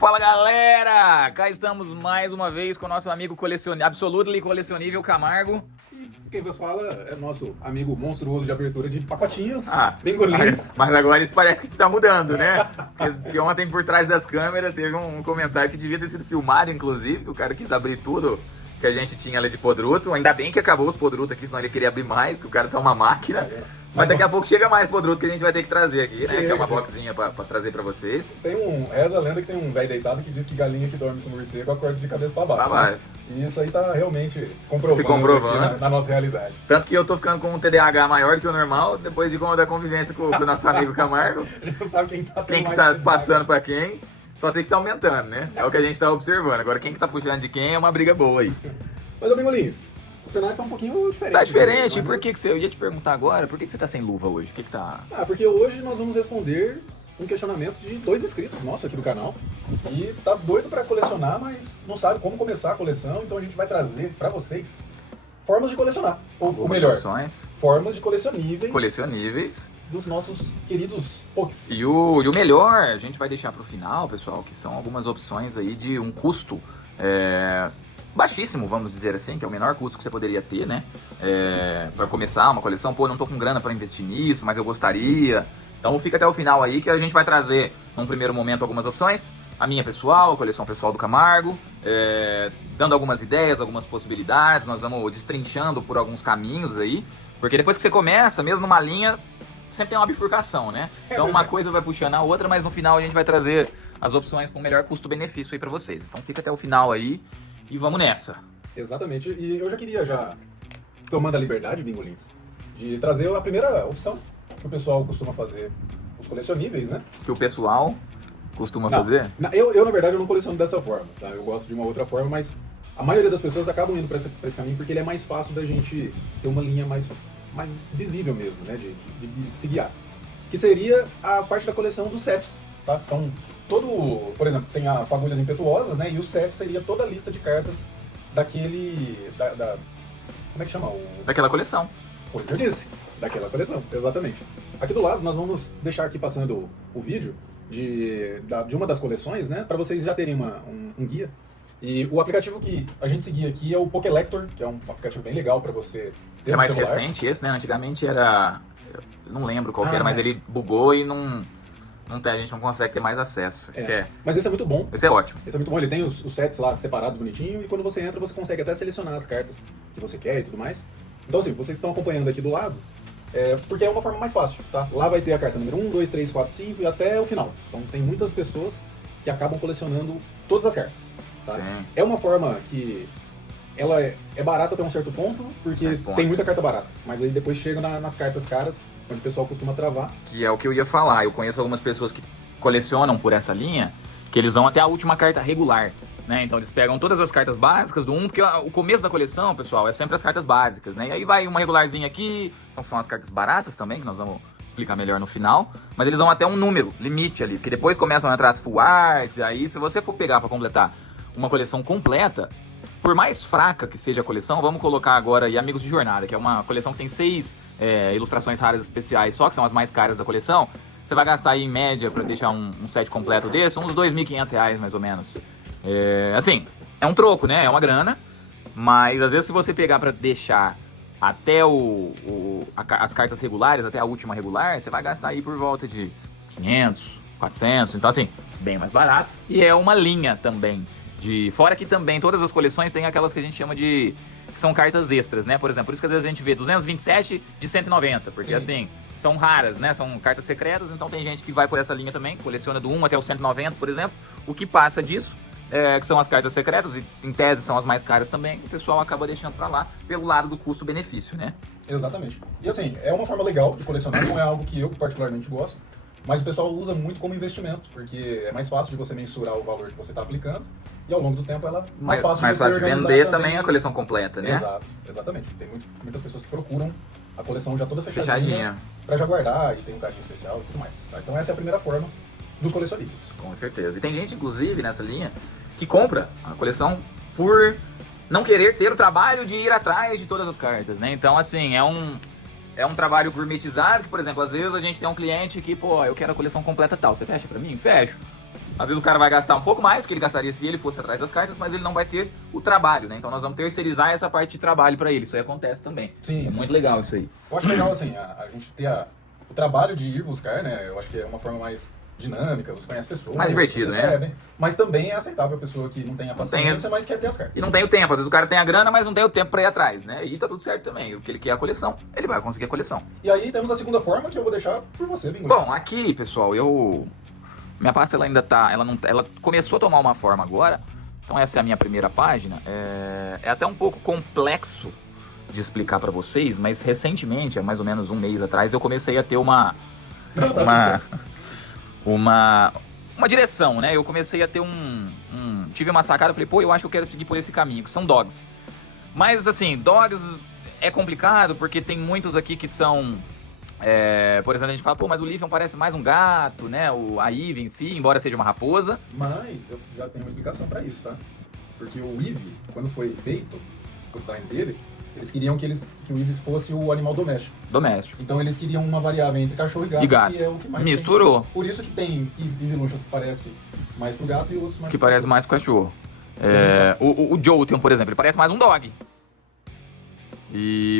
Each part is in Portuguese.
Fala galera, cá estamos mais uma vez com o nosso amigo Absolutely Colecionível Camargo. E quem vos fala é nosso amigo monstruoso de abertura de pacotinhos, Bengolins. Mas agora isso parece que está mudando, né? Porque ontem por trás das câmeras teve um comentário que devia ter sido filmado, inclusive, que o cara quis abrir tudo que a gente tinha ali de podruto. Ainda bem que acabou os podrutos aqui, senão ele queria abrir mais, que o cara tá uma máquina. Mas daqui a pouco chega mais podruto que a gente vai ter que trazer aqui, né? Que é uma boxinha pra trazer pra vocês. Essa lenda que tem um velho deitado que diz que galinha que dorme com morcego acorda de cabeça pra baixo. Pra baixo. E isso aí tá realmente se comprovando aqui na nossa realidade. Tanto que eu tô ficando com um TDAH maior que o normal, depois da convivência com o nosso amigo Camargo. A gente não sabe quem que tá passando pra quem. Só sei que tá aumentando, né? É o que a gente tá observando. Agora quem que tá puxando de quem é uma briga boa aí. Mas, ô Bengolins, o cenário tá um pouquinho diferente. Tá diferente. E por que você... Eu ia te perguntar agora, por que você tá sem luva hoje? O que tá... Porque hoje nós vamos responder um questionamento de 2 inscritos nossos aqui do canal. E tá doido pra colecionar, mas não sabe como começar a coleção. Então a gente vai trazer pra vocês formas de colecionar. Ou melhor, formas de colecioníveis dos nossos queridos Pokés. E o melhor, a gente vai deixar pro final, pessoal, que são algumas opções aí de um custo... baixíssimo, vamos dizer assim, que é o menor custo que você poderia ter, né? Para começar uma coleção. Pô, não tô com grana para investir nisso, mas eu gostaria. Então fica até o final aí que a gente vai trazer, num primeiro momento, algumas opções. A minha pessoal, a coleção pessoal do Camargo, dando algumas ideias, algumas possibilidades. Nós vamos destrinchando por alguns caminhos aí, porque depois que você começa, mesmo numa linha, sempre tem uma bifurcação, né? Então uma coisa vai puxando a outra, mas no final a gente vai trazer as opções com o melhor custo-benefício aí para vocês. Então fica até o final aí. E vamos nessa. Exatamente. E eu já queria, tomando a liberdade, Bengolins, de trazer a primeira opção que o pessoal costuma fazer, os colecioníveis, né? Que o pessoal costuma fazer? Eu, na verdade, eu não coleciono dessa forma, tá? Eu gosto de uma outra forma, mas a maioria das pessoas acabam indo para esse caminho porque ele é mais fácil da gente ter uma linha mais visível mesmo, né? De se guiar. Que seria a parte da coleção dos CEPs, tá? Então, por exemplo, tem a Fagulhas Impetuosas, né? E o CEP seria toda a lista de cartas daquele... como é que chama? Daquela coleção. Foi o que eu disse. Daquela coleção, exatamente. Aqui do lado nós vamos deixar aqui passando o vídeo de uma das coleções, né? Para vocês já terem um guia. E o aplicativo que a gente seguia aqui é o Pokélector, que é um aplicativo bem legal para você ter no mais celular. Recente esse, né? Antigamente era... Eu não lembro qual que era, mas ele bugou e a gente não consegue ter mais acesso. Mas esse é muito bom. Esse é ótimo. Esse é muito bom. Ele tem os sets lá separados, bonitinho, e quando você entra, você consegue até selecionar as cartas que você quer e tudo mais. Então, assim, vocês estão acompanhando aqui do lado, porque é uma forma mais fácil, tá? Lá vai ter a carta número 1, 2, 3, 4, 5 e até o final. Então, tem muitas pessoas que acabam colecionando todas as cartas, tá? Sim. É uma forma que... ela é barata até um certo ponto, porque tem muita carta barata. Mas aí depois chega nas cartas caras, onde o pessoal costuma travar. Que é o que eu ia falar. Eu conheço algumas pessoas que colecionam por essa linha, que eles vão até a última carta regular, né? Então eles pegam todas as cartas básicas do 1, porque o começo da coleção, pessoal, é sempre as cartas básicas, né? E aí vai uma regularzinha aqui, então são as cartas baratas também, que nós vamos explicar melhor no final. Mas eles vão até um número, limite ali, porque depois começam a entrar as full arts, e aí se você for pegar para completar uma coleção completa, por mais fraca que seja a coleção, vamos colocar agora aí Amigos de Jornada, que é uma coleção que tem 6 ilustrações raras especiais só, que são as mais caras da coleção. Você vai gastar aí em média, para deixar um set completo desse, uns R$2.500 mais ou menos. Assim, é um troco, né? É uma grana, mas às vezes se você pegar para deixar até as cartas regulares, até a última regular, você vai gastar aí por volta de 500, 400, então assim, bem mais barato. E é uma linha também. Fora que também todas as coleções têm aquelas que a gente chama que são cartas extras, né? Por exemplo, por isso que às vezes a gente vê 227 de 190, porque assim, são raras, né? São cartas secretas, então tem gente que vai por essa linha também, coleciona do 1 até o 190, por exemplo. O que passa disso, que são as cartas secretas, e em tese são as mais caras também, o pessoal acaba deixando pra lá, pelo lado do custo-benefício, né? Exatamente. E assim, é uma forma legal de colecionar, não é algo que eu particularmente gosto, mas o pessoal usa muito como investimento, porque é mais fácil de você mensurar o valor que você está aplicando, e ao longo do tempo ela é mais fácil de você organizar vender também a coleção completa, né? Exato, exatamente. Tem muitas pessoas que procuram a coleção já toda fechadinha. Para já guardar e tem um carinho especial e tudo mais. Tá? Então essa é a primeira forma dos colecionistas. Com certeza. E tem gente, inclusive, nessa linha, que compra a coleção por não querer ter o trabalho de ir atrás de todas as cartas, né? Então, assim, é um trabalho gourmetizado, que, por exemplo, às vezes a gente tem um cliente que, pô, eu quero a coleção completa tal. Você fecha pra mim? Fecho. Às vezes o cara vai gastar um pouco mais do que ele gastaria se ele fosse atrás das cartas, mas ele não vai ter o trabalho, né? Então nós vamos terceirizar essa parte de trabalho para ele. Isso aí acontece também. Sim, é sim. muito legal isso aí. Eu acho legal, assim, a gente ter o trabalho de ir buscar, né? Eu acho que é uma forma mais dinâmica, você conhece pessoas. Mais divertido, né? Bebe, mas também é aceitável a pessoa que não tem a paciência, mas quer ter as cartas. E não tem o tempo. Às vezes o cara tem a grana, mas não tem o tempo para ir atrás, né? E tá tudo certo também. O que ele quer é a coleção, ele vai conseguir a coleção. E aí temos a segunda forma que eu vou deixar por você, Bingo. Bom, aqui, pessoal, minha pasta ela ainda tá, ela começou a tomar uma forma agora. Então essa é a minha primeira página. É até um pouco complexo de explicar para vocês, mas recentemente, há mais ou menos um mês atrás, eu comecei a ter uma direção, né? Eu comecei a ter tive uma sacada, eu falei, pô, eu acho que eu quero seguir por esse caminho, que são dogs. Mas assim, dogs é complicado porque tem muitos aqui que são por exemplo, a gente fala, pô, mas o Livion parece mais um gato, né? A Eve em si, embora seja uma raposa. Mas eu já tenho uma explicação pra isso, tá? Porque o Eve, quando foi feito, o design dele, eles queriam que o Eve fosse o animal doméstico. Doméstico. Então eles queriam uma variável entre cachorro e gato, que é o que mais misturou. Tem. Por isso que tem Evolutions que parece mais pro gato e outros mais que pro parece mais pro cachorro. O Jolteon, por exemplo, ele parece mais um dog.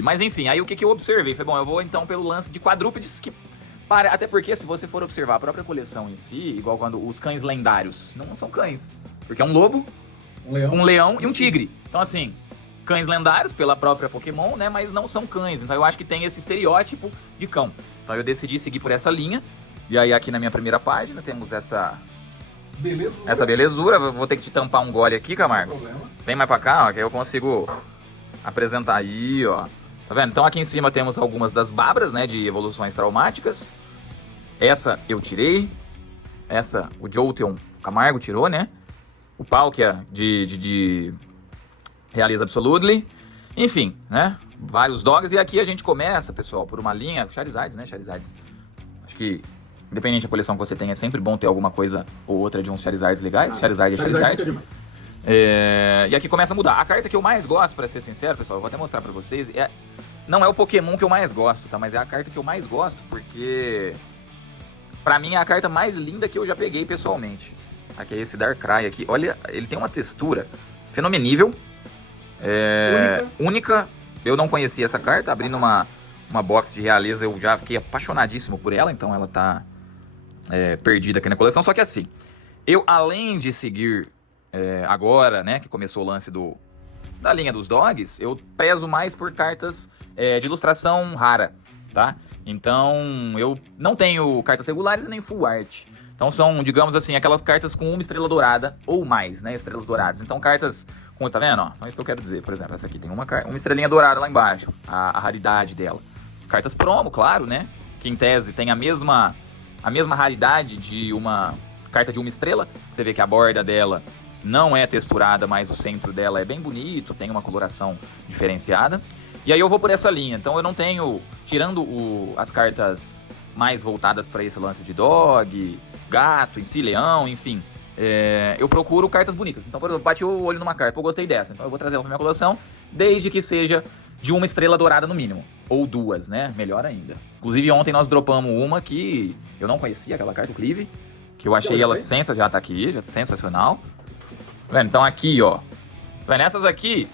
Mas enfim, aí o que eu observei? Falei, bom, eu vou então pelo lance de quadrúpedes que até porque se você for observar a própria coleção em si, igual quando os cães lendários, não são cães, porque é um lobo, um leão e um tigre. Então assim, cães lendários pela própria Pokémon, né, mas não são cães. Então eu acho que tem esse estereótipo de cão. Então eu decidi seguir por essa linha. E aí aqui na minha primeira página temos essa belezura. Vou ter que te tampar um gole aqui, Camargo. Vem mais pra cá, ó, que aí eu consigo apresentar aí, ó. Tá vendo? Então aqui em cima temos algumas das babras, né, de evoluções traumáticas. Essa eu tirei. Essa o Jolteon, o Camargo tirou, né? O Palkia de Realiza Absolutely. Enfim, né? Vários dogs. E aqui a gente começa, pessoal, por uma linha Charizards, né? Charizards. Acho que, independente da coleção que você tenha, é sempre bom ter alguma coisa ou outra de uns Charizards legais. Charizard é Charizard. E aqui começa a mudar. A carta que eu mais gosto, pra ser sincero, pessoal, eu vou até mostrar pra vocês, não é o Pokémon que eu mais gosto, tá? Mas é a carta que eu mais gosto, porque pra mim é a carta mais linda que eu já peguei pessoalmente. Aqui é esse Darkrai aqui. Olha, ele tem uma textura fenomenível. Única. Eu não conhecia essa carta. Abrindo uma box de Realeza, eu já fiquei apaixonadíssimo por ela. Então ela tá perdida aqui na coleção. Só que assim, eu além de seguir agora, né, que começou o lance da linha dos dogs, eu prezo mais por cartas de ilustração rara, tá? Então eu não tenho cartas regulares e nem full art. Então são, digamos assim, aquelas cartas com uma estrela dourada ou mais, né, estrelas douradas. Então cartas com, tá vendo, ó? Então é isso que eu quero dizer, por exemplo, essa aqui tem uma estrelinha dourada lá embaixo, a raridade dela. Cartas promo, claro, né, que em tese tem a mesma raridade de uma carta de uma estrela. Você vê que a borda dela não é texturada, mas o centro dela é bem bonito, tem uma coloração diferenciada. E aí eu vou por essa linha, então eu não tenho, tirando as cartas mais voltadas para esse lance de dog, gato em si, leão, enfim, eu procuro cartas bonitas. Então, por exemplo, bati o olho numa carta, eu gostei dessa, então eu vou trazer ela pra minha coleção, desde que seja de uma estrela dourada no mínimo, ou duas, né, melhor ainda. Inclusive ontem nós dropamos uma que eu não conhecia, aquela carta, o Clive, que eu achei ela sensacional, já tá aqui, já tá sensacional. Vendo? Então aqui, ó, vendo? Essas aqui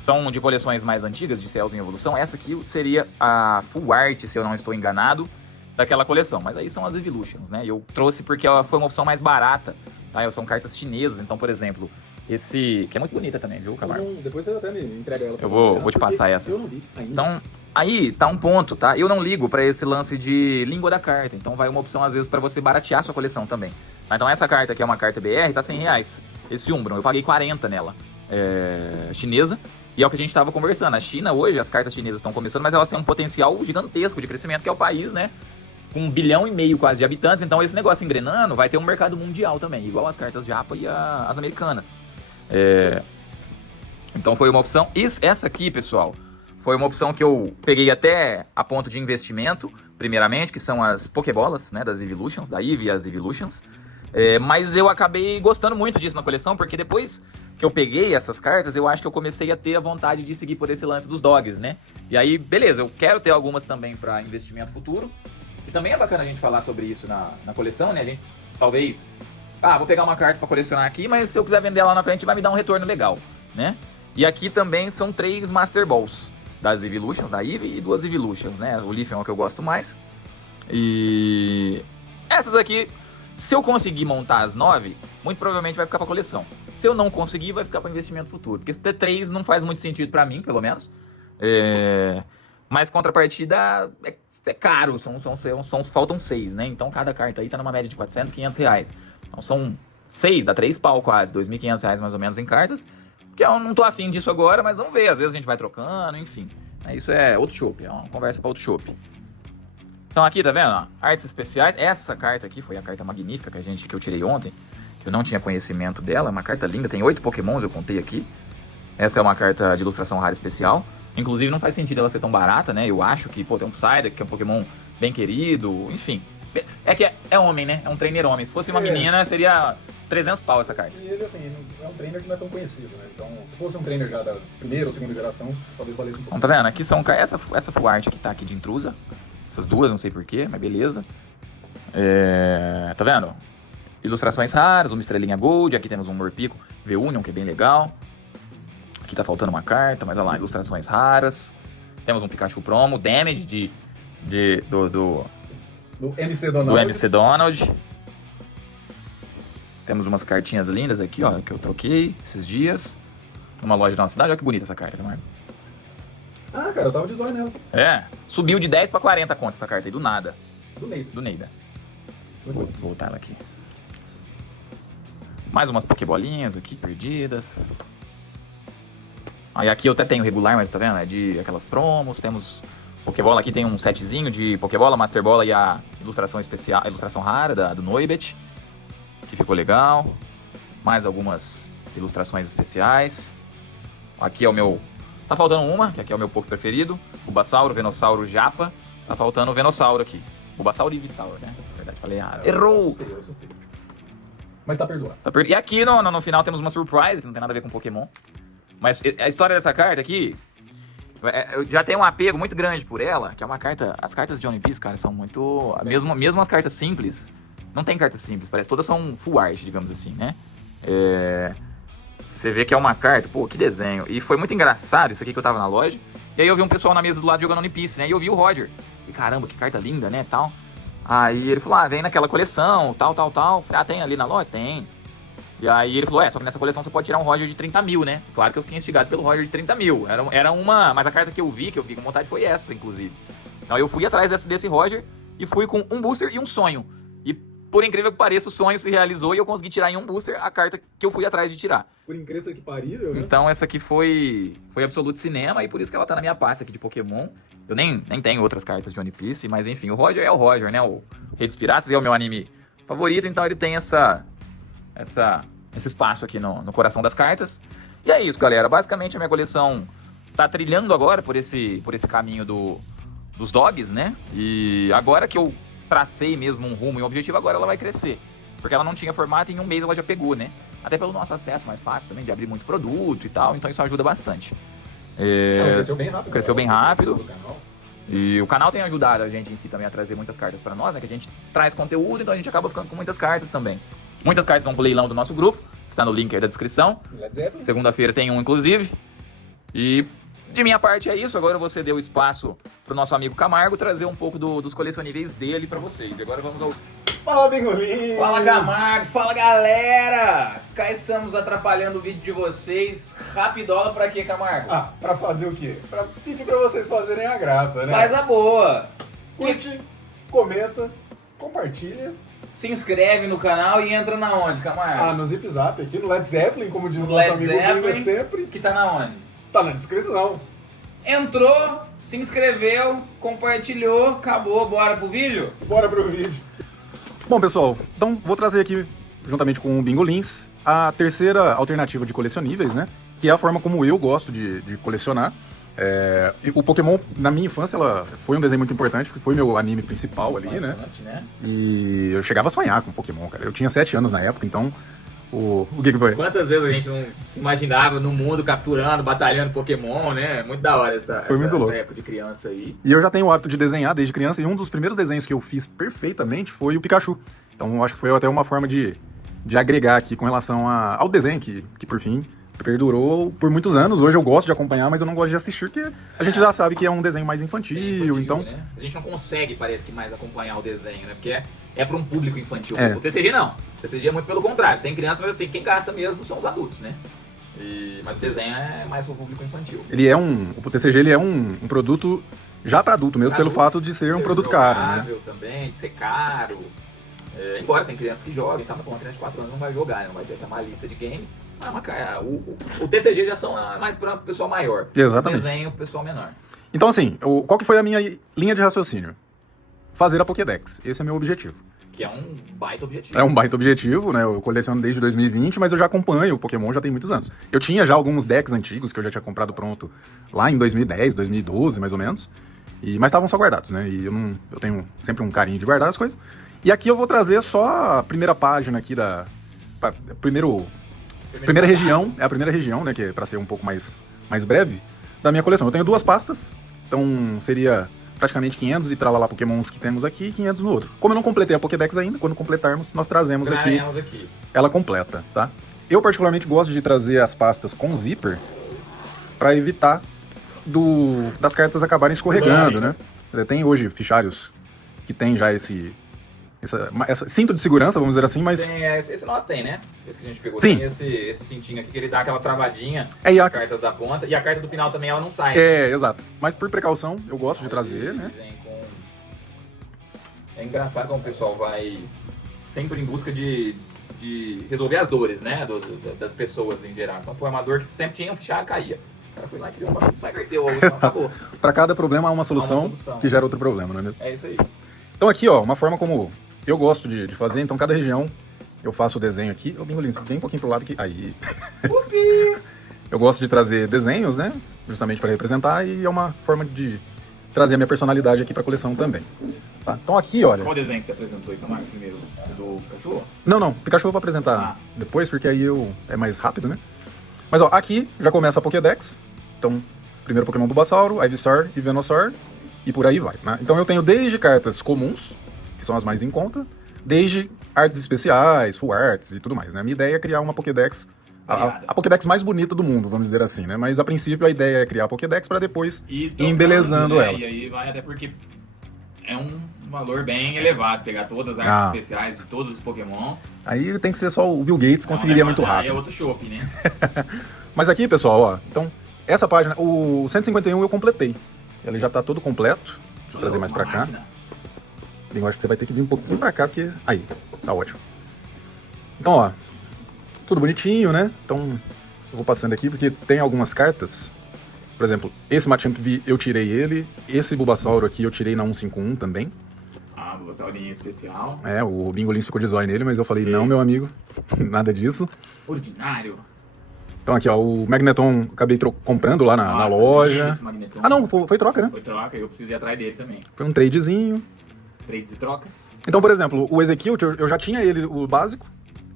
são de coleções mais antigas, de Cells em Evolução. Essa aqui seria a Full Art, se eu não estou enganado, daquela coleção. Mas aí são as Evolutions, né? Eu trouxe porque ela foi uma opção mais barata, tá? São cartas chinesas. Então, por exemplo, esse... que é muito bonita também, viu, Camargo? Depois você até me entrega ela. Eu vou te passar essa. Eu não vi ainda. Então, aí tá um ponto, tá? Eu não ligo pra esse lance de língua da carta. Então vai uma opção, às vezes, pra você baratear sua coleção também. Então essa carta aqui é uma carta BR, tá R$100. Esse Umbron, eu paguei 40 nela. Chinesa. E é o que a gente tava conversando. A China hoje, as cartas chinesas estão começando, mas elas têm um potencial gigantesco de crescimento, que é o país, né? Com 1,5 bilhão quase de habitantes. Então esse negócio engrenando vai ter um mercado mundial também, igual as cartas japa e as americanas. Então foi uma opção. E essa aqui, pessoal, foi uma opção que eu peguei até a ponto de investimento, primeiramente, que são as Pokébolas, né, das Evolutions, da Eevee e as Evolutions. Mas eu acabei gostando muito disso na coleção, porque depois que eu peguei essas cartas, eu acho que eu comecei a ter a vontade de seguir por esse lance dos dogs, né? E aí, beleza, eu quero ter algumas também para investimento futuro. E também é bacana a gente falar sobre isso na coleção, né? A gente talvez vou pegar uma carta pra colecionar aqui, mas se eu quiser vender ela lá na frente vai me dar um retorno legal, né? E aqui também são 3 Master Balls das Evolutions, da Eevee e 2 Evolutions, né? O Leaf é o que eu gosto mais. E essas aqui, se eu conseguir montar as 9, muito provavelmente vai ficar pra coleção. Se eu não conseguir, vai ficar para investimento futuro. Porque ter 3 não faz muito sentido pra mim, pelo menos. Mas contrapartida é caro, faltam 6, né? Então cada carta aí tá numa média de 400, 500 reais. Então são 6, dá 3 pau quase, 2.500 reais mais ou menos em cartas. Que eu não tô afim disso agora, mas vamos ver. Às vezes a gente vai trocando, enfim. Isso é outro chopp, é uma conversa pra outro chopp. Então aqui, tá vendo? Ó, artes especiais. Essa carta aqui foi a carta magnífica que eu tirei ontem. Que eu não tinha conhecimento dela. É uma carta linda, tem 8 pokémons, eu contei aqui. Essa é uma carta de ilustração rara especial. Inclusive não faz sentido ela ser tão barata, né? Eu acho que, tem um Psyduck, que é um pokémon bem querido, enfim. É que é homem, né? É um trainer homem. Se fosse uma menina, seria 300 pau essa carta. E ele, assim, é um trainer que não é tão conhecido, né? Então, se fosse um trainer já da primeira ou segunda geração, talvez valesse um pouco. Então, tá vendo? Aqui são essa full art que tá aqui de intrusa. Essas duas, não sei porquê, mas beleza. Tá vendo? Ilustrações raras, uma estrelinha gold. Aqui temos um Morpico V-Union, que é bem legal. Aqui tá faltando uma carta, mas olha lá, ilustrações raras. Temos um Pikachu Promo, Damage do MC Donald. Do MC Donald. Temos umas cartinhas lindas aqui, ó, que eu troquei esses dias. Numa loja da nossa cidade. Olha que bonita essa carta, Camargo. Ah, cara, eu tava de zóio nela. Subiu de 10 pra 40 conto essa carta aí, do nada. Do Neida. Vou voltar ela aqui. Mais umas pokebolinhas aqui, perdidas. Aí aqui eu até tenho regular, mas tá vendo? É de aquelas promos. Temos Pokébola aqui, tem um setzinho de Pokébola, Master Bola e a ilustração especial, a ilustração rara do Noibet, que ficou legal. Mais algumas ilustrações especiais. Aqui é o meu... Tá faltando uma, que aqui é o meu Poké preferido. O Bulbasauro, Venossauro, Japa. Tá faltando o Venossauro aqui. O Bulbasauro e Ivysaur, né? Na verdade, falei errado. Errou! Eu assustei. Mas tá perdoado. E aqui no final temos uma surprise, que não tem nada a ver com Pokémon. Mas a história dessa carta aqui... Eu já tenho um apego muito grande por ela, que é uma carta... As cartas de One Piece, cara, são muito... Mesmo as cartas simples... Não tem carta simples, parece. Todas são full art, digamos assim, né? Você vê que é uma carta... Pô, que desenho. E foi muito engraçado isso aqui que eu tava na loja. E aí eu vi um pessoal na mesa do lado jogando One Piece, né? E eu vi o Roger. E caramba, que carta linda, né? Tal. Aí ele falou, vem naquela coleção, tal. Falei, tem ali na loja? Tem. E aí ele falou, só que nessa coleção você pode tirar um Roger de 30 mil, né? Claro que eu fiquei instigado pelo Roger de 30 mil. Era uma... Mas a carta que eu fiquei com vontade, foi essa, inclusive. Então eu fui atrás desse Roger e fui com um booster e um sonho. E por incrível que pareça, o sonho se realizou e eu consegui tirar em um booster a carta que eu fui atrás de tirar. Por incrível que parível, né? Então essa aqui foi Absolute Cinema e por isso que ela tá na minha pasta aqui de Pokémon. Eu nem tenho outras cartas de One Piece, mas enfim, o Roger é o Roger, né? O Rei dos Piratas é o meu anime favorito, então ele tem esse espaço aqui no coração das cartas. E é isso, galera. Basicamente a minha coleção tá trilhando agora por esse caminho dos dogs, né? E agora que eu tracei mesmo um rumo e um objetivo, agora ela vai crescer. Porque ela não tinha formato e em um mês ela já pegou, né? Até pelo nosso acesso mais fácil também, de abrir muito produto e tal, então isso ajuda bastante. Cresceu bem rápido. Cresceu bem rápido. E o canal tem ajudado a gente em si também a trazer muitas cartas pra nós, né? Que a gente traz conteúdo, então a gente acaba ficando com muitas cartas também. Muitas cartas vão pro leilão do nosso grupo, que tá no link aí da descrição. Segunda-feira tem um, inclusive. E de minha parte é isso. Agora você deu espaço pro nosso amigo Camargo trazer um pouco dos colecionáveis dele pra vocês. E agora vamos ao... Fala, Bingolinho! Fala, Camargo! Fala, galera! Cá estamos atrapalhando o vídeo de vocês. Rapidola pra quê, Camargo? Pra fazer o quê? Pra pedir pra vocês fazerem a graça, né? Faz a boa! Curte, comenta, compartilha. Se inscreve no canal e entra na onde, Camargo? No Zip Zap, aqui no Led Zeppelin, como diz o nosso amigo Bingo sempre. Que tá na onde? Tá na descrição. Entrou, se inscreveu, compartilhou, acabou. Bora pro vídeo? Bora pro vídeo. Bom, pessoal, então vou trazer aqui, juntamente com o Bingolins, a terceira alternativa de colecionáveis, né? Que é a forma como eu gosto de colecionar. O Pokémon, na minha infância, ela foi um desenho muito importante, porque foi meu anime principal ali, né? E eu chegava a sonhar com Pokémon, cara. Eu tinha 7 anos na época, então... O que foi? Quantas vezes a gente não se imaginava no mundo capturando, batalhando Pokémon, né? Muito da hora essa época de criança aí. E eu já tenho o hábito de desenhar desde criança, e um dos primeiros desenhos que eu fiz perfeitamente foi o Pikachu. Então eu acho que foi até uma forma de de agregar aqui com relação ao desenho, que por fim perdurou por muitos anos. Hoje eu gosto de acompanhar, mas eu não gosto de assistir, porque a gente já sabe que é um desenho mais infantil, então... Né? A gente não consegue, parece que, mais acompanhar o desenho, né? Porque é para um público infantil. É. O TCG não. O TCG é muito pelo contrário. Tem criança, mas assim, quem gasta mesmo são os adultos, né? Mas o desenho é mais para o público infantil. O TCG ele é um produto já para adulto mesmo, pelo fato de ser um produto caro, né? Também, de ser caro. Embora tem criança que joga, então uma criança de 4 anos não vai jogar, né? Não vai ter essa malícia de game. O TCG já são mais para o pessoal maior. Exatamente. O desenho, o pessoal menor. Então, assim, qual que foi a minha linha de raciocínio? Fazer a Pokédex. Esse é meu objetivo. Que é um baita objetivo. É um baita objetivo, né? Eu coleciono desde 2020, mas eu já acompanho o Pokémon já tem muitos anos. Eu tinha já alguns decks antigos que eu já tinha comprado pronto lá em 2010, 2012, mais ou menos. Mas estavam só guardados, né? E eu tenho sempre um carinho de guardar as coisas. E aqui eu vou trazer só a primeira página aqui primeira região, é a primeira região, né, que é para ser um pouco mais breve, da minha coleção. Eu tenho 2 pastas, então seria praticamente 500 e tralalá Pokémons que temos aqui e 500 no outro. Como eu não completei a Pokédex ainda, quando completarmos, nós trazemos aqui ela completa, tá? Eu particularmente gosto de trazer as pastas com zíper para evitar das cartas acabarem escorregando, né? Tem hoje fichários que tem já esse cinto de segurança, vamos dizer assim, mas... Esse nós tem, né? Esse que a gente pegou. Sim. Tem esse cintinho aqui que ele dá aquela travadinha nas cartas da ponta. E a carta do final também, ela não sai. Exato. Mas por precaução, eu gosto de trazer, né? É engraçado como o pessoal vai sempre em busca de resolver as dores, né? Das pessoas em geral. Então, o amador que sempre tinha um fichário, caía. O cara foi lá e criou uma só inverteu, acabou. Para cada problema há uma solução que gera outro problema, não é mesmo? É isso aí. Então aqui, ó, uma forma como eu gosto de fazer, então cada região eu faço o desenho aqui. Ô, Bingolinho, vem um pouquinho pro lado aqui. Aí. Eu gosto de trazer desenhos, né? Justamente para representar, e é uma forma de trazer a minha personalidade aqui pra coleção também. Tá? Então aqui, olha... Qual desenho que você apresentou aí, Camargo, primeiro? Do Pikachu? Não, Pikachu eu vou apresentar depois, porque aí é mais rápido, né? Mas ó, aqui já começa a Pokédex. Então, primeiro Pokémon Bulbasauro, Ivysaur e Venusaur, e por aí vai, né? Então eu tenho desde cartas comuns, que são as mais em conta, desde artes especiais, full arts e tudo mais, né? A minha ideia é criar uma Pokédex, a Pokédex mais bonita do mundo, vamos dizer assim, né? Mas a princípio a ideia é criar a Pokédex para depois ir embelezando ela. E aí vai até porque é um valor bem elevado, pegar todas as artes especiais de todos os Pokémons. Aí tem que ser só o Bill Gates conseguiria muito rápido. Aí é outro shopping, né? Mas aqui, pessoal, ó, então, essa página, o 151 eu completei. Ele já tá todo completo. Deixa eu trazer mais pra cá. Bem, eu acho que você vai ter que vir um pouquinho pra cá, porque... Aí, tá ótimo. Então, ó, tudo bonitinho, né? Então, eu vou passando aqui, porque tem algumas cartas. Por exemplo, esse Machamp V eu tirei ele. Esse Bulbasauro aqui eu tirei na 151 também. Bullbasaurinho especial. O Bingolins ficou de zóio nele, mas eu falei, não, meu amigo, nada disso. Ordinário. Então aqui, ó, o Magneton acabei comprando lá na loja. Não, foi troca, né? Foi troca, eu precisei ir atrás dele também. Foi um tradezinho. Trades e trocas. Então, por exemplo, o Execute, eu já tinha ele, o básico,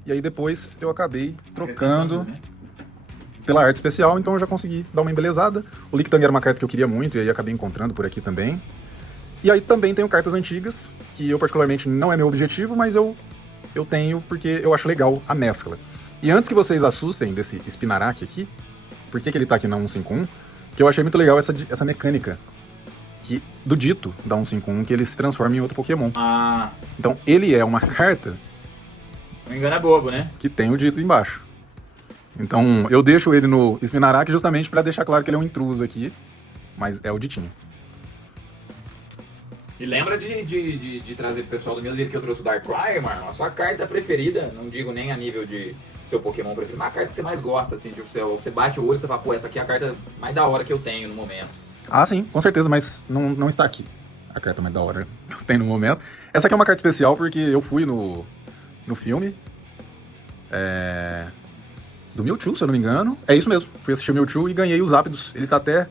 e aí depois eu acabei trocando pela arte especial, então eu já consegui dar uma embelezada. O Lickitung era uma carta que eu queria muito, e aí acabei encontrando por aqui também. E aí também tenho cartas antigas, que eu particularmente não é meu objetivo, mas eu tenho porque eu acho legal a mescla. E antes que vocês assustem desse Spinarak aqui, por que ele tá aqui na 151? Que eu achei muito legal essa mecânica do dito da 151, que ele se transforma em outro Pokémon. Então ele é uma carta... Não engana bobo, né? Que tem o dito embaixo. Então eu deixo ele no Spinarak justamente pra deixar claro que ele é um intruso aqui, mas é o ditinho. E lembra de trazer pro pessoal do mesmo jeito que eu trouxe o Darkrai, mano, a sua carta preferida, não digo nem a nível de seu Pokémon preferido, mas a carta que você mais gosta, assim, tipo, você bate o olho e você fala, pô, essa aqui é a carta mais da hora que eu tenho no momento. Ah, sim, com certeza, mas não está aqui a carta mais da hora que eu tenho no momento. Essa aqui é uma carta especial porque eu fui no filme do Mewtwo, se eu não me engano. É isso mesmo, fui assistir o Mewtwo e ganhei os Zapdos. Ele tá até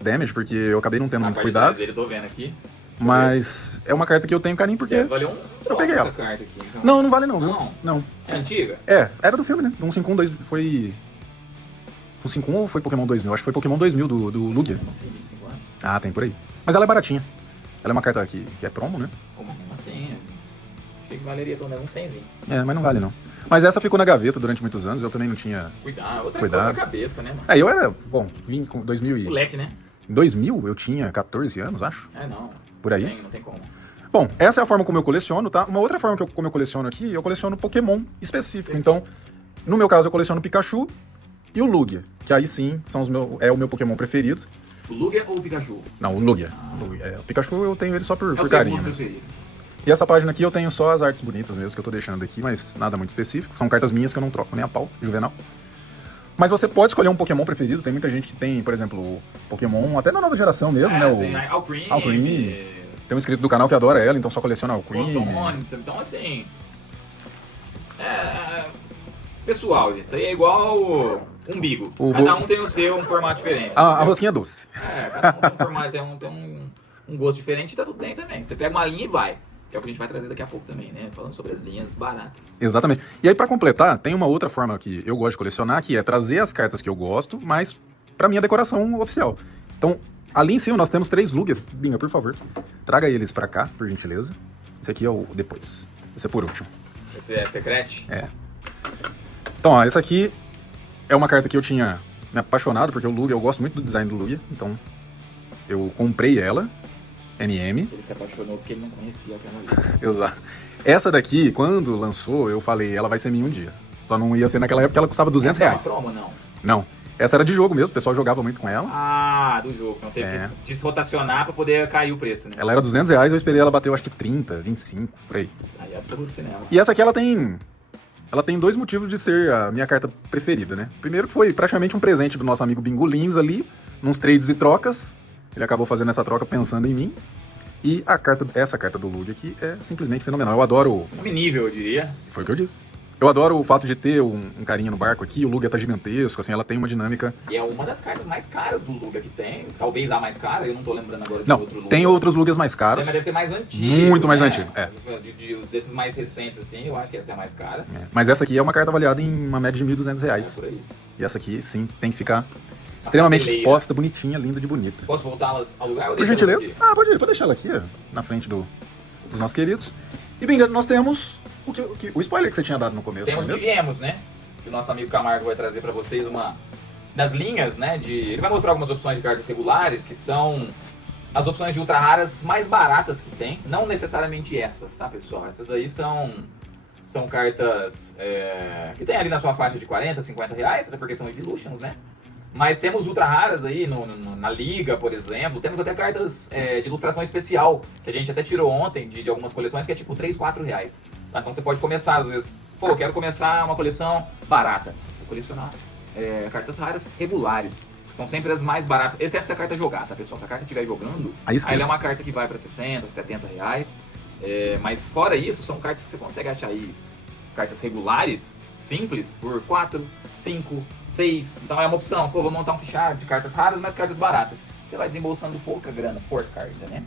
damage, porque eu acabei não tendo muito cuidado. Dele, tô vendo aqui. Mas é uma carta que eu tenho carinho porque valeu eu peguei ela. Essa carta aqui, então. Não vale não, viu? Não. É antiga? Era do filme, né? Do 151 foi... 151 ou foi Pokémon 2000? Acho que foi Pokémon 2000 do Lugia. Assim, 25 anos. Tem por aí. Mas ela é baratinha. Ela é uma carta que é promo, né? Como assim? Achei que valeria pelo menos um 100zinho. Mas não vale não. Mas essa ficou na gaveta durante muitos anos, eu também não tinha Outra cuidado. Na cabeça, né, mano? Eu era, bom, vim com 2000 e... Moleque, né? Em 2000 eu tinha 14 anos, acho. Não. Por aí. Não tem como. Bom, essa é a forma como eu coleciono, tá? Uma outra forma como eu coleciono aqui, eu coleciono Pokémon específico. Então, no meu caso, eu coleciono o Pikachu e o Lugia, que aí sim é o meu Pokémon preferido. O Lugia ou o Pikachu? Não, o Lugia. O Pikachu eu tenho ele só por o carinho. segundo Né? preferido. E essa página aqui eu tenho só as artes bonitas mesmo que eu tô deixando aqui, mas nada muito específico. São cartas minhas que eu não troco nem a pau, Juvenal. Mas você pode escolher um Pokémon preferido. Tem muita gente que tem, por exemplo, o Pokémon até da nova geração mesmo, né? Tem a Alcremie. Tem um inscrito do canal que adora ela, então só coleciona Alcremie. Então, assim... Pessoal, gente, isso aí é igual umbigo. Cada um tem o seu, um formato diferente. A rosquinha doce. Cada um tem um formato, tem um gosto diferente e tá tudo bem também. Você pega uma linha e vai. Que é o que a gente vai trazer daqui a pouco também, né? Falando sobre as linhas baratas. Exatamente. E aí, pra completar, tem uma outra forma que eu gosto de colecionar, que é trazer as cartas que eu gosto, mas pra minha decoração oficial. Então, ali em cima nós temos 3 Lugias. Binga, por favor, traga eles pra cá, por gentileza. Esse aqui é o depois. Esse é por último. Esse é secrete? Então, ó, essa aqui é uma carta que eu tinha me apaixonado, porque o Lugia, eu gosto muito do design do Lugia. Então, eu comprei ela. NM. Ele se apaixonou porque ele não conhecia aquela ali. Exato. Essa daqui, quando lançou, eu falei, ela vai ser minha um dia. Só não ia ser naquela época, ela custava R$200. Essa é uma promo, não? Não. Essa era de jogo mesmo, o pessoal jogava muito com ela. Do jogo. Não teve que desrotacionar pra poder cair o preço, né? Ela era R$200, eu esperei ela bater, eu acho que 30, 25, por aí. Aí é absoluto cinema. E essa aqui, ela tem 2 motivos de ser a minha carta preferida, né? Primeiro que foi praticamente um presente do nosso amigo Bingolins ali, nos trades e trocas. Ele acabou fazendo essa troca pensando em mim. E essa carta do Lugia aqui é simplesmente fenomenal. Eu adoro... Nome nível, eu diria. Foi o que eu disse. Eu adoro o fato de ter um carinha no barco aqui, o Lugia tá gigantesco, assim, ela tem uma dinâmica... E é uma das cartas mais caras do Lugia que tem. Talvez a mais cara, eu não tô lembrando agora de Não, outro Lugia. tem outros Lugias mais caros. Mas deve ser mais antigo. Muito mais né? antigo, Desses mais recentes, assim, eu acho que essa é a mais cara. Mas essa aqui é uma carta avaliada em uma média de R$1.200. Por aí. E essa aqui, sim, tem que ficar extremamente exposta, bonitinha, linda de bonita. Posso voltá-las ao lugar? Ou Por gentileza? Pode deixar ela aqui, ó, na frente dos nossos queridos. E, Binga, nós temos o spoiler que você tinha dado no começo. Temos o que viemos, né? Que o nosso amigo Camargo vai trazer pra vocês uma das linhas, né? Ele vai mostrar algumas opções de cartas regulares, que são as opções de ultra raras mais baratas que tem. Não necessariamente essas, tá, pessoal? Essas aí são cartas que tem ali na sua faixa de 40, 50 reais, até porque são Evolutions, né? Mas temos ultra raras aí na Liga, por exemplo. Temos até cartas de ilustração especial, que a gente até tirou ontem de algumas coleções, que é tipo 3, 4 reais. Tá? Então você pode começar, às vezes, eu quero começar uma coleção barata. Vou colecionar cartas raras regulares, que são sempre as mais baratas, exceto se a carta jogar, tá, pessoal? Se a carta estiver jogando, aí ela é uma carta que vai para 60, 70 reais. Mas fora isso, são cartas que você consegue achar aí, cartas regulares, simples, por 4, 5, 6. Então é uma opção. Vou montar um fichário de cartas raras, mas cartas baratas. Você vai desembolsando pouca grana por carta, né?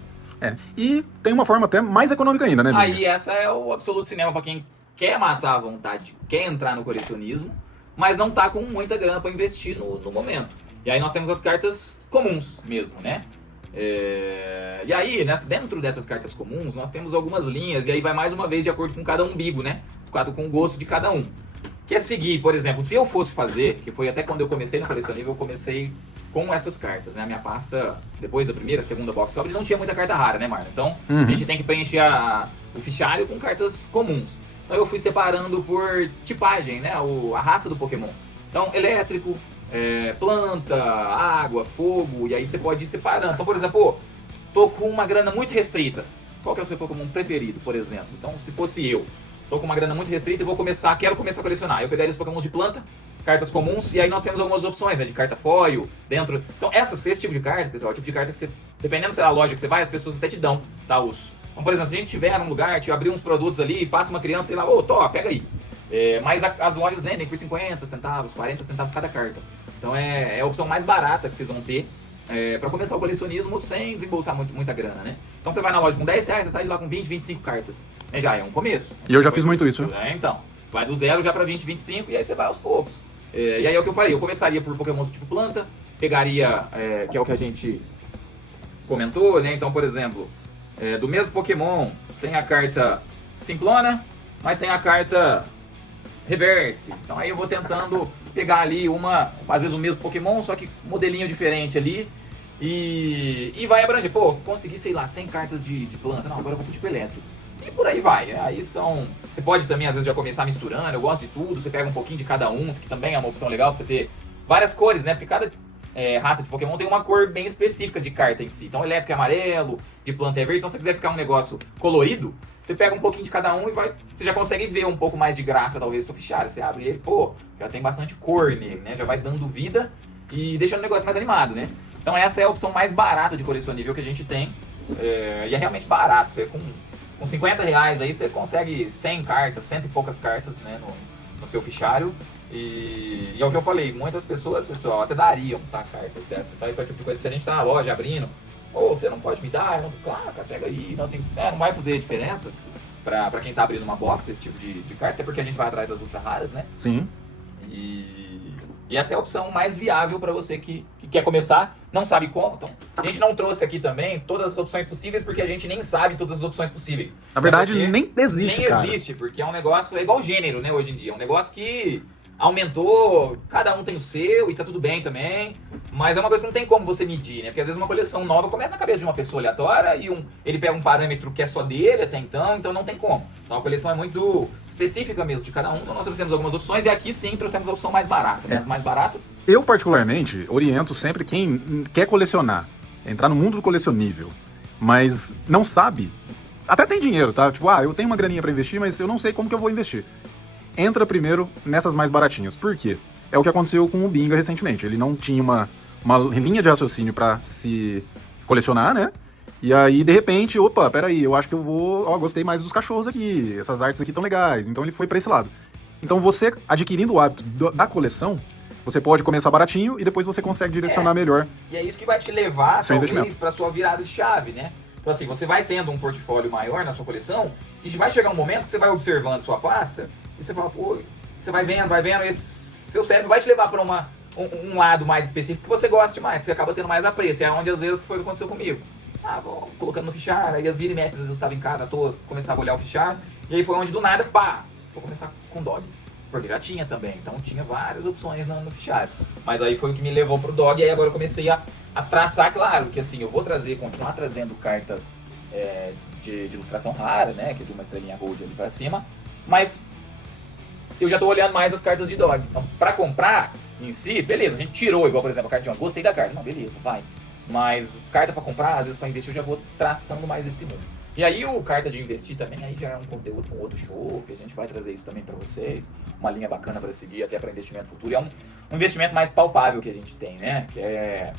E tem uma forma até mais econômica ainda, né, Binga? Aí essa é o absoluto cinema pra quem quer matar a vontade, quer entrar no colecionismo, mas não tá com muita grana pra investir no momento. E aí nós temos as cartas comuns mesmo, né? E aí, dentro dessas cartas comuns, nós temos algumas linhas, e aí vai mais uma vez de acordo com cada umbigo, né? Com o gosto de cada um. Que é seguir, por exemplo, se eu fosse fazer, que foi até quando eu comecei no colecionismo, eu comecei com essas cartas, né? A minha pasta, depois da primeira, segunda box cover, não tinha muita carta rara, né, Marlon? Então, a gente tem que preencher o fichário com cartas comuns. Então eu fui separando por tipagem, né? A raça do Pokémon. Então, elétrico, planta, água, fogo, e aí você pode ir separando. Então, por exemplo, tô com uma grana muito restrita. Qual que é o seu Pokémon preferido, por exemplo? Então, se fosse eu, tô com uma grana muito restrita e quero começar a colecionar. Eu pegaria os Pokémons de planta, cartas comuns, e aí nós temos algumas opções, né, de carta foil, dentro. Então, esse tipo de carta, pessoal, é o tipo de carta que você, dependendo da loja que você vai, as pessoas até te dão, tá? Então, por exemplo, se a gente tiver num lugar, abrir uns produtos ali, passa uma criança e lá, pega aí. Mas as lojas vendem por 50 centavos, 40 centavos cada carta. Então, é a opção mais barata que vocês vão ter para começar o colecionismo sem desembolsar muita grana, né? Então, você vai na loja com 10 reais, você sai de lá com 20, 25 cartas. Já é um começo. E eu já fiz muito isso, né? Então, vai do 0 já para 20, 25 e aí você vai aos poucos. E aí é o que eu falei, eu começaria por Pokémon do tipo planta, pegaria, que é o que a gente comentou, né? Então, por exemplo, do mesmo Pokémon, tem a carta simplona, mas tem a carta reverse. Então aí eu vou tentando pegar ali às vezes o mesmo Pokémon, só que modelinho diferente ali. E vai abranger. Pô, consegui, sei lá, 100 cartas de planta. Não, agora eu vou pro tipo elétrico. E por aí vai. Aí você pode também, às vezes, já começar misturando. Eu gosto de tudo. Você pega um pouquinho de cada um, que também é uma opção legal pra você ter várias cores, né? Porque cada raça de Pokémon tem uma cor bem específica de carta em si. Então, elétrico é amarelo, de planta é verde. Então, se você quiser ficar um negócio colorido, você pega um pouquinho de cada um e você já consegue ver um pouco mais de graça, talvez, do seu fichário. Você abre ele, pô, já tem bastante cor nele, né? Já vai dando vida e deixando o negócio mais animado, né? Então essa é a opção mais barata de colecionável que a gente tem. E é realmente barato. Você com 50 reais aí você consegue 100 cartas, 100 e poucas cartas, né, no seu fichário. E é o que eu falei, muitas pessoas, pessoal, até dariam, tá, cartas dessas. Então esse é o tipo de coisa que se a gente tá na loja abrindo, ou você não pode me dar, claro, cara, pega aí. Então assim, não vai fazer diferença pra quem tá abrindo uma box, esse tipo de carta, até porque a gente vai atrás das ultra raras, né? Sim. E essa é a opção mais viável para você que quer começar, não sabe como. Então, a gente não trouxe aqui também todas as opções possíveis, porque a gente nem sabe todas as opções possíveis. Na verdade, nem existe, cara. Nem existe, porque é um negócio, é igual gênero, né, hoje em dia. É um negócio que aumentou, cada um tem o seu e tá tudo bem também. Mas é uma coisa que não tem como você medir, né? Porque às vezes uma coleção nova começa na cabeça de uma pessoa aleatória e ele pega um parâmetro que é só dele até então não tem como. Então a coleção é muito específica mesmo de cada um. Então nós trouxemos algumas opções e aqui sim trouxemos a opção mais barata, né? As mais baratas. Eu, particularmente, oriento sempre quem quer colecionar, entrar no mundo do colecionível, mas não sabe, até tem dinheiro, tá? Tipo, eu tenho uma graninha pra investir, mas eu não sei como que eu vou investir. Entra primeiro nessas mais baratinhas. Por quê? É o que aconteceu com o Binga recentemente. Ele não tinha uma linha de raciocínio pra se colecionar, né? E aí, de repente, opa, peraí, eu acho que eu gostei mais dos cachorros aqui, essas artes aqui tão legais. Então ele foi pra esse lado. Então você, adquirindo o hábito da coleção, você pode começar baratinho e depois você consegue direcionar melhor. E é isso que vai te levar, seu talvez, investimento pra sua virada de chave, né? Então assim, você vai tendo um portfólio maior na sua coleção e vai chegar um momento que você vai observando sua pasta e você fala, pô, você vai vendo, e seu cérebro vai te levar pra um lado mais específico que você goste mais, que você acaba tendo mais apreço. É onde às vezes foi o que aconteceu comigo. Vou colocando no fichário, aí vira e mexe, às vezes eu estava em casa, começava a olhar o fichário, e aí foi onde do nada, vou começar com dog. Porque já tinha também, então tinha várias opções no fichário. Mas aí foi o que me levou pro dog, e aí agora eu comecei a traçar, claro, que assim, eu vou continuar trazendo cartas de ilustração rara, né, que é de uma estrelinha gold ali pra cima, mas eu já tô olhando mais as cartas de dog. Então, pra comprar em si, beleza, a gente tirou, igual por exemplo a carta de uma, gostei da carta, não, beleza, vai. Mas carta pra comprar, às vezes pra investir, eu já vou traçando mais esse mundo. E aí o carta de investir também, aí já é um conteúdo com outro show, que a gente vai trazer isso também pra vocês. Uma linha bacana pra seguir, até pra investimento futuro. E é um investimento mais palpável que a gente tem, né? Que é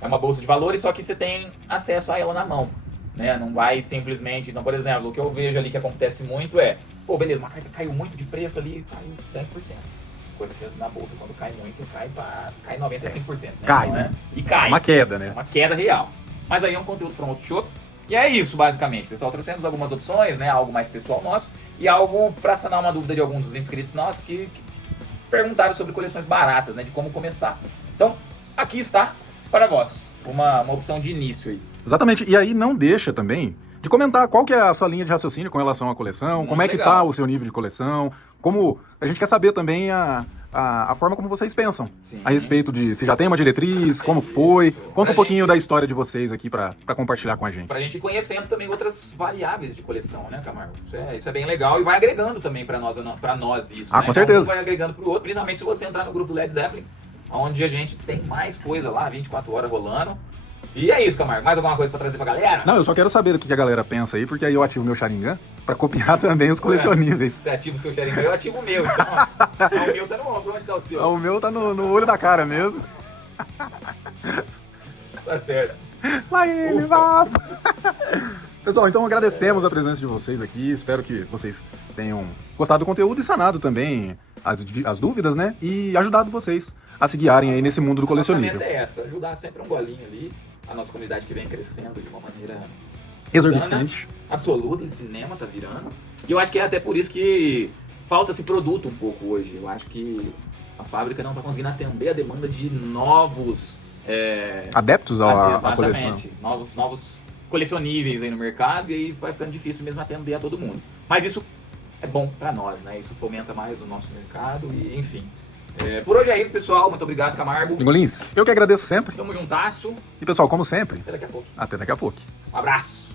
uma bolsa de valores, só que você tem acesso a ela na mão, né? Não vai simplesmente... Então, por exemplo, o que eu vejo ali que acontece muito é, pô, beleza, uma carta caiu muito de preço ali, caiu 10%. Coisa que na bolsa, quando cai muito, cai 95%. Né? Cai, então, né? E cai. Uma queda, né? É uma queda real. Mas aí é um conteúdo para um outro show. E é isso, basicamente, pessoal. Trouxemos algumas opções, né? Algo mais pessoal nosso. E algo para sanar uma dúvida de alguns dos inscritos nossos que perguntaram sobre coleções baratas, né? De como começar. Então, aqui está para vós uma opção de início aí. Exatamente. E aí não deixa também de comentar qual que é a sua linha de raciocínio com relação à coleção, Muito como é que legal. tá o seu nível de coleção, como a gente quer saber também a forma como vocês pensam Sim. a respeito de se já tem uma diretriz, como foi. Conta um pouquinho da história de vocês aqui pra compartilhar com a gente. Pra gente ir conhecendo também outras variáveis de coleção, né, Camargo? Isso é bem legal e vai agregando também pra nós isso. Né? Com certeza. Um vai agregando pro outro, principalmente se você entrar no grupo Led Zeppelin, onde a gente tem mais coisa lá, 24 horas rolando. E é isso, Camargo. Mais alguma coisa pra trazer pra galera? Não, eu só quero saber o que a galera pensa aí, porque aí eu ativo meu Sharingan pra copiar também os colecionívees. Você ativa o seu Sharingan, eu ativo o meu. Então, ó, o meu tá no ombro, onde tá o seu? O meu tá no olho da cara mesmo. Tá certo. Vai ele, vá! Pessoal, então agradecemos a presença de vocês aqui. Espero que vocês tenham gostado do conteúdo e sanado também as dúvidas, né? E ajudado vocês a se guiarem aí nesse mundo do colecionível. A nossa meta é essa, ajudar sempre um golinho ali. A nossa comunidade que vem crescendo de uma maneira Exorbitante. sana, absoluta, de cinema tá virando. E eu acho que é até por isso que falta esse produto um pouco hoje. Eu acho que a fábrica não tá conseguindo atender a demanda de novos... Adeptos à coleção. Exatamente. Novos colecioníveis aí no mercado e aí vai ficando difícil mesmo atender a todo mundo. Mas isso é bom pra nós, né? Isso fomenta mais o nosso mercado e, enfim. Por hoje é isso, pessoal. Muito obrigado, Camargo. Pingolins, eu que agradeço sempre. Tamo juntasso. E pessoal, como sempre, Até daqui a pouco. até daqui a pouco. Um abraço.